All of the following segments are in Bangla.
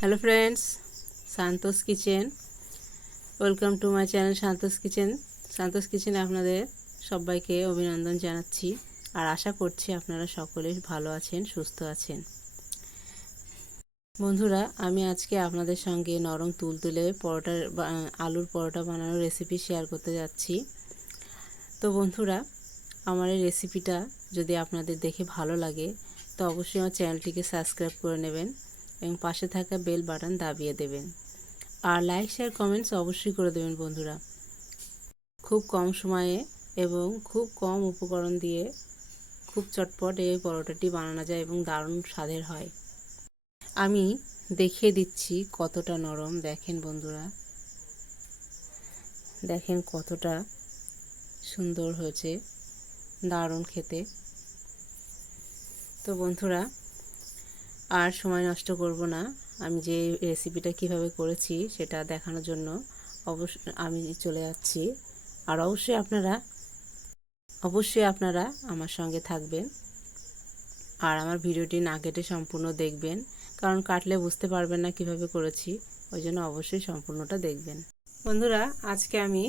Hello friends, Santosh kitchen, welcome to my channel Santosh kitchen. Santosh কিচেনে আপনাদের সবাইকে অভিনন্দন জানাচ্ছি আর আশা করছি আপনারা সকলে ভালো আছেন, সুস্থ আছেন। বন্ধুরা, আমি আজকে আপনাদের সঙ্গে নরম তুলতুলে আলুর পরোটা বানানোর রেসিপি শেয়ার করতে যাচ্ছি। তো বন্ধুরা, আমার এই রেসিপিটা যদি আপনাদের দেখে ভালো লাগে তো অবশ্যই আমার চ্যানেলটিকে সাবস্ক্রাইব করে নেবেন এবং পাশে থাকা বেল বাটন দাবিয়ে দেবেন আর লাইক শেয়ার কমেন্টস অবশ্যই করে দেবেন। বন্ধুরা, খুব কম সময়ে এবং খুব কম উপকরণ দিয়ে খুব চটপট এই পরোটাটি বানানো যায় এবং দারুণ স্বাদের হয়। আমি দেখিয়ে দিচ্ছি কতটা নরম। দেখেন বন্ধুরা, দেখেন কতটা সুন্দর হয়েছে, দারুণ খেতে। তো বন্ধুরা, আর সময় নষ্ট করব না, আমি যে রেসিপিটা কিভাবে করেছি সেটা দেখানোর জন্য আমি চলে যাচ্ছি। আর অবশ্যই আপনারা আমার সঙ্গে থাকবেন আর আমার ভিডিওটি না কেটে সম্পূর্ণ দেখবেন, কারণ কাটলে বুঝতে পারবেন না কিভাবে করেছি, ওই জন্য অবশ্যই সম্পূর্ণটা দেখবেন। বন্ধুরা, আজকে আমি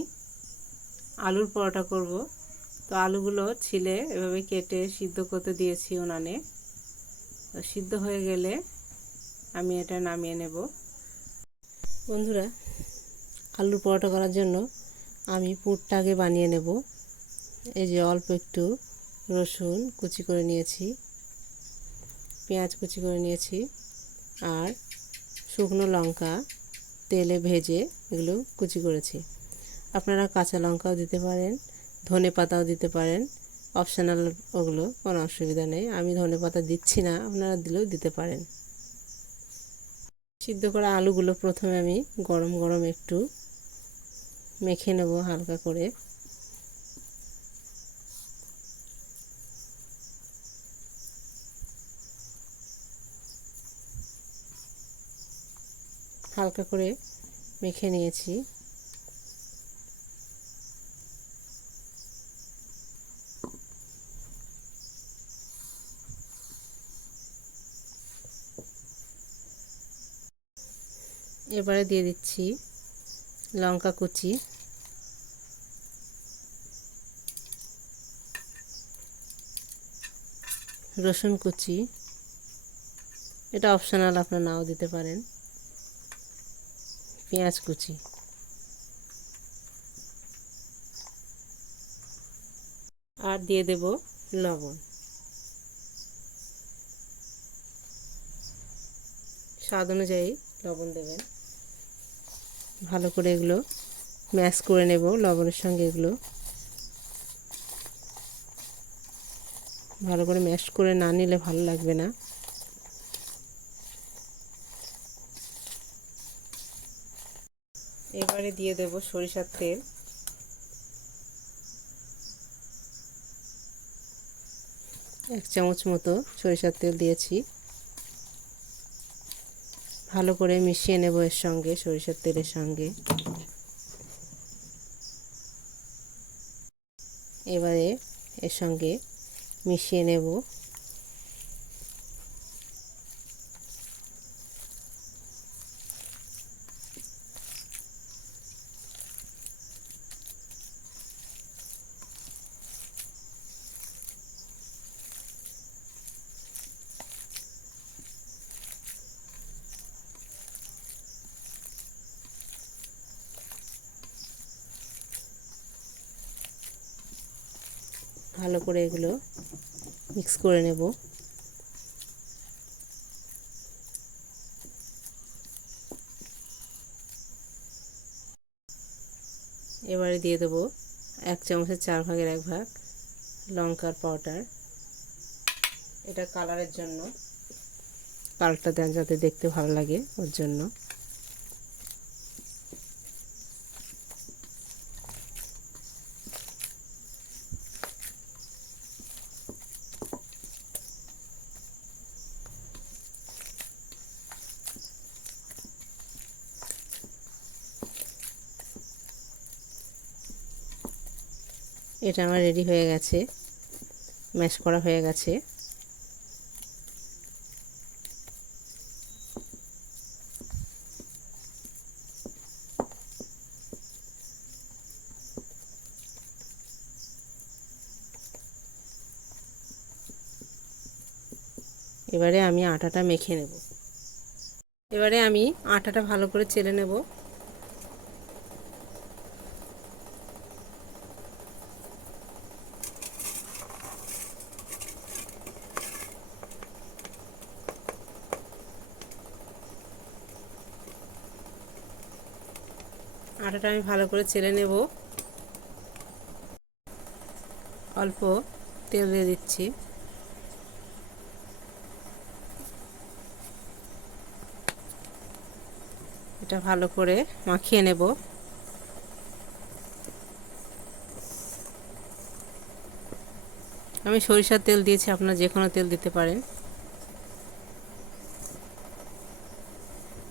আলুর পরোটা করব। তো আলুগুলো ছিলে এভাবে কেটে সিদ্ধ করতে দিয়েছি উনানে। সিদ্ধ হয়ে গেলে আমি এটা নামিয়ে নেব। বন্ধুরা, আলুর পরোটা করার জন্য আমি পুরটা আগে বানিয়ে নেব। এই যে অল্প একটু রসুন কুচি করে নিয়েছি, পেঁয়াজ কুচি করে নিয়েছি আর শুকনো লঙ্কা তেলে ভেজে এগুলো কুচি করেছি। আপনারা কাঁচা লঙ্কাও দিতে পারেন, ধনে পাতাও দিতে পারেন, অপশনাল, ওগুলো কোনো অসুবিধা নেই। আমি ধনে পাতা দিচ্ছি না, আপনারা দিলেও দিতে পারেন। সিদ্ধ করা আলুগুলো প্রথমে আমি গরম গরম একটু মেখে নেব হালকা করে। হালকা করে মেখে নিয়েছি। এবারে দিয়ে দিচ্ছি লঙ্কা কুচি, রসুন কুচি, এটা অপশনাল, আপনারা নাও দিতে পারেন, পেঁয়াজ কুচি আর দিয়ে দেব লবণ। স্বাদ অনুযায়ী লবণ দেবেন। ভালো করে এগুলো ম্যাশ করে নেব লবণের সঙ্গে। এগুলো ভালো করে ম্যাশ করে না নিলে ভালো লাগবে না। এবারে দিয়ে দেব সরিষার তেল। এক চামচ মতো সরিষার তেল দিয়েছি। ভালো করে মিশিয়ে নেব এর সঙ্গে, সরিষার তেলের সঙ্গে। এবারে এর সঙ্গে মিশিয়ে নেব ভালো করে এগুলো মিক্স করে নেব। এবারে দিয়ে দেবো 1 চামচের 4 ভাগের 1 ভাগ লঙ্কার পাউডার। এটা কালারের জন্য, কালারটা দেন যাতে দেখতে ভালো লাগে, ওর জন্য। এটা আমার রেডি হয়ে গেছে, ম্যাশ করা হয়ে গেছে। এবারে আমি আটাটা মেখে নেব। এবারে আমি আটাটা ভালো করে চেলে নেব। আটাটা আমি ভালো করে চেলে নেব। অল্প তেল দিয়ে দিচ্ছি। এটা ভালো করে মাখিয়ে নেব। আমি সরিষার তেল দিয়েছি, আপনারা যে কোনো তেল দিতে পারেন।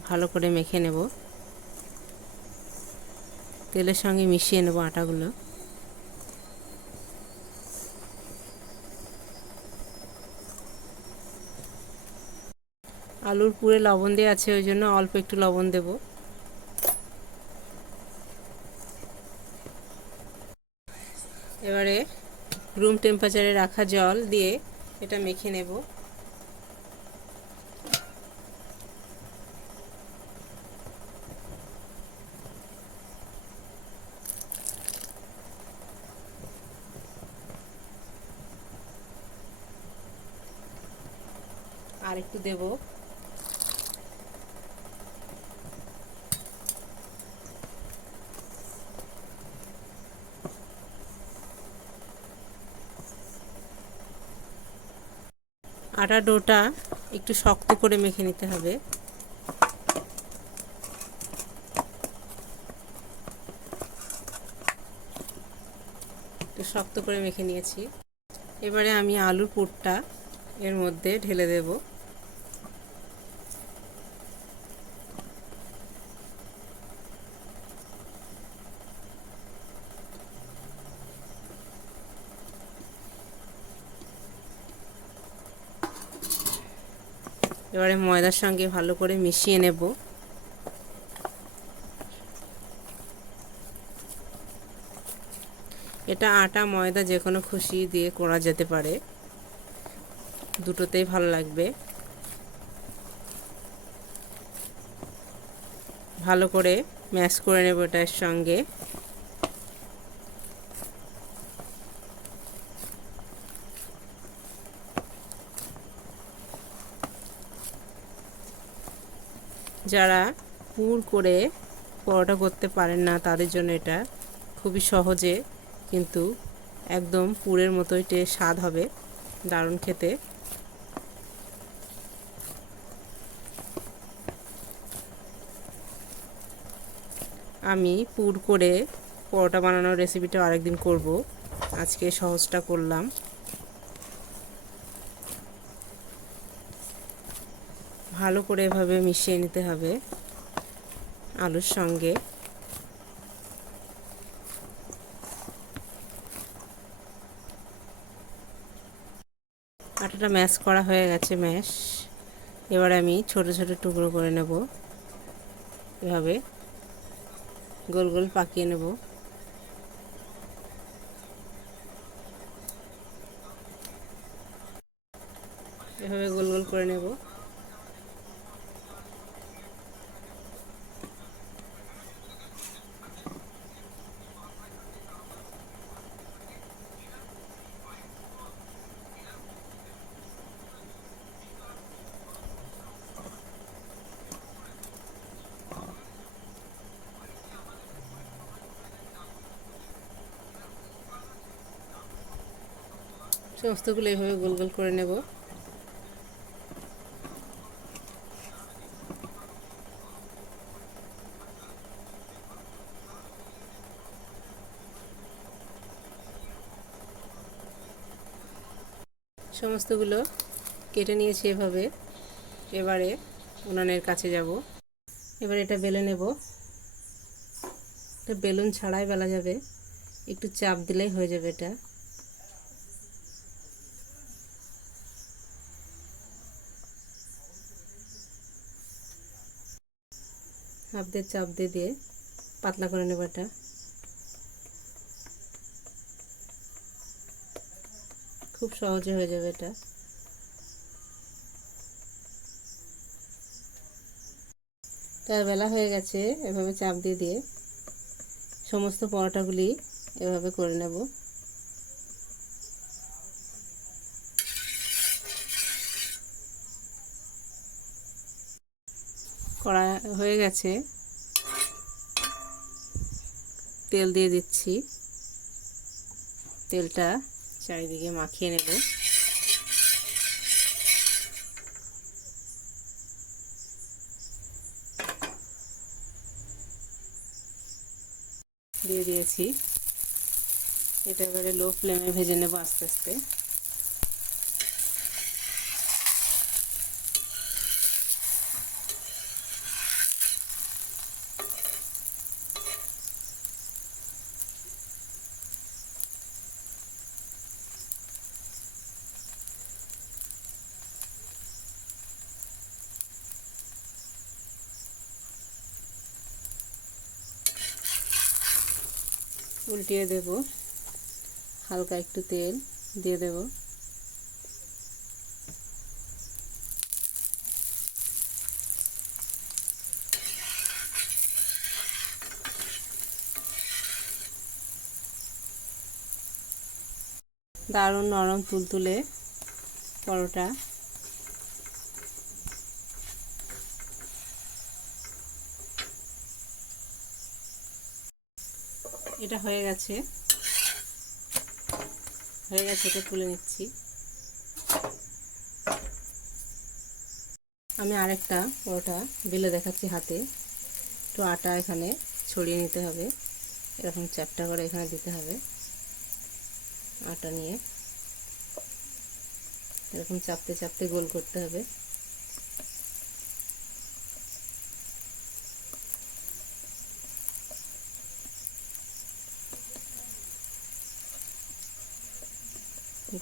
ভালো করে মেখে নেব, তেলের সঙ্গে মিশিয়ে নেব আটাগুলো। আলুর পুরে লবণ দিয়ে আছে, ওই জন্য অল্প একটু লবণ দেব। এবারে রুম টেম্পারেচারে রাখা জল দিয়ে এটা মেখে নেব। আর একটু দেব। আটার ডোটা একটু শক্ত করে মেখে নিতে হবে। একটু শক্ত করে মেখে নিয়েছি। এবারে আমি আলুর পুরটা এর মধ্যে ঢেলে দেব। এবারে ময়দার সঙ্গে ভালো করে মিশিয়ে নেব। এটা আটা ময়দা যে কোনো খুশি দিয়ে করা যেতে পারে, দুটোতেই ভালো লাগবে। ভালো করে ম্যাশ করে নেব এটার সঙ্গে। যারা পুর করে পরোটা করতে পারেন না তাদের জন্য এটা খুবই সহজে, কিন্তু একদম পুরের মতোই স্বাদ হবে, দারুণ খেতে। আমি পুর করে পরোটা বানানোর রেসিপিটা আরেকদিন করব, আজকে সহজটা করলাম। ভালো করে এভাবে মিশিয়ে নিতে হবে আলুর সঙ্গে। আটাটা ম্যাশ করা হয়ে গেছে, ম্যাশ। এবার আমি ছোট ছোট টুকরো করে নেব, এভাবে গোল গোল পাকিয়ে নেব। এভাবে গোল গোল করে নেব। সমস্তগুলো এইভাবে গোল গোল করে নেব। সমস্তগুলো কেটে নিয়েছি এভাবে। এবারে উনানের কাছে যাব। এবার এটা বেলে নেব। এটা বেলুন ছাড়াই বেলা যাবে, একটু চাপ দিলেই হয়ে যাবে। এটা হাত দিয়ে চাপ দিয়ে দিয়ে পাতলা করে নেব। এটা খুব সহজে হয়ে যাবে। এটা বেলা হয়ে গেছে। এভাবে চাপ দিয়ে দিয়ে সমস্ত পরোটাগুলি এভাবে করে নেব। করা হয়ে গেছে, তেল দিয়ে দিচ্ছি। তেলটা চারিদিকে মাখিয়ে নেব। দিয়ে দিয়েছি। এটা এবারে লো ফ্লেমে ভেজে নেব আস্তে আস্তে। উল্টিয়ে দেব, হালকা একটু তেল দিয়ে দেব। দারুণ নরম তুলতুলে পরোটা। এটা হয়ে গেছে, এটা তুলে নিচ্ছি। আমি আরেকটা পরোটা বেলে দেখাচ্ছি হাতে। একটু আটা এখানে ছড়িয়ে নিতে হবে, এরকম চ্যাপটা করে এখানে দিতে হবে। আটা নিয়ে এরকম চাপতে চাপতে গোল করতে হবে।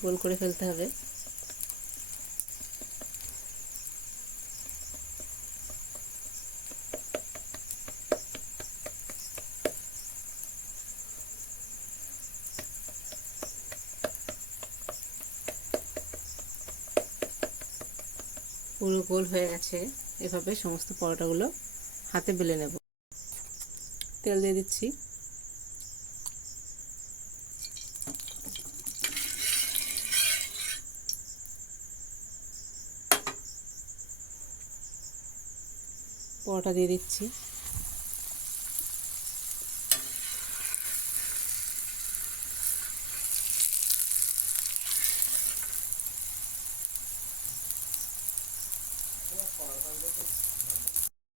গোল করে ফেলতে হবে। পুরো গোল হয়ে গেছে। এভাবে সমস্ত পরোটাগুলো হাতে বেলে নেব। তেল দিয়ে দিচ্ছি। পরোটা দিয়ে দিচ্ছি।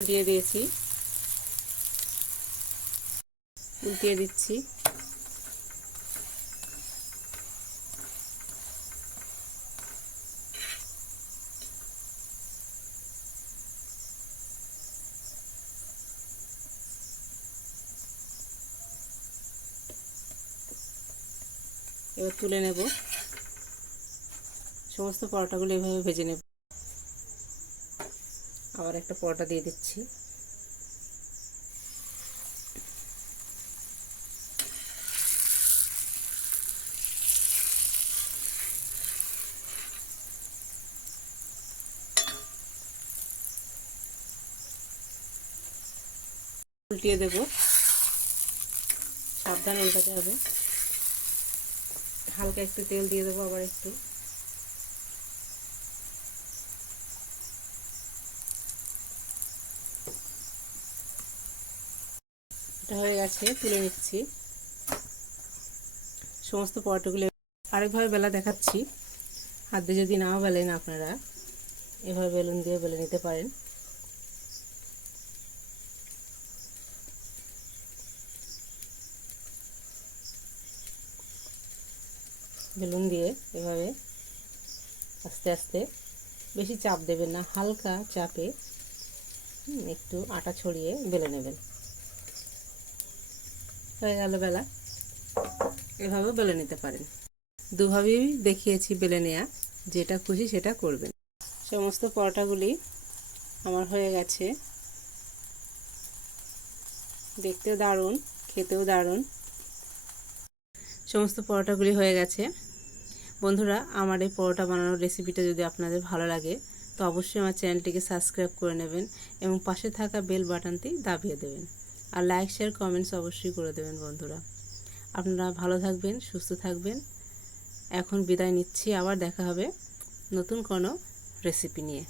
দিয়ে দিয়েছি, উল্টিয়ে দিচ্ছি। এবার তুলে নেব। সমস্ত পরোটাগুলো এভাবে ভেজে নেব। আবার একটা পরোটা দিয়ে দিচ্ছি। উল্টিয়ে দেব, সাবধানে উল্টাতে হবে। হালকা একটু তেল দিয়ে দেবো আবার একটু। এটা হয়ে গেছে, তুলে নিচ্ছি। সমস্ত পরোটাগুলো আরেকভাবে বেলা দেখাচ্ছি। হাত দিয়ে যদি নাও বেলেন আপনারা, এভাবে বেলুন দিয়ে বেলে নিতে পারেন। বেলুন দিয়ে এভাবে আস্তে আস্তে, বেশি চাপ দেবেন না, হালকা চাপে একটু আটা ছড়িয়ে বেলে নেবেন। হয়ে গেল বেলা। এভাবে বেলে নিতে পারেন। দুভাবেই দেখিয়েছি বেলে নেওয়া, যেটা খুশি সেটা করবেন। সমস্ত পরোটাগুলি আমার হয়ে গেছে। দেখতেও দারুণ, খেতেও দারুণ। সমস্ত পরোটাগুলি হয়ে গেছে। বন্ধুরা, আমার এই পরোটা বানানোর রেসিপিটা যদি আপনাদের ভালো লাগে তো অবশ্যই আমার চ্যানেলটিকে সাবস্ক্রাইব করে নেবেন এবং পাশে থাকা বেল বাটনটি দাবিয়ে দেবেন। আর লাইক শেয়ার কমেন্টস অবশ্যই করে দেবেন বন্ধুরা। আপনারা ভালো থাকবেন, সুস্থ থাকবেন। এখন বিদায় নিচ্ছি, আবার দেখা হবে নতুন কোনো রেসিপি নিয়ে।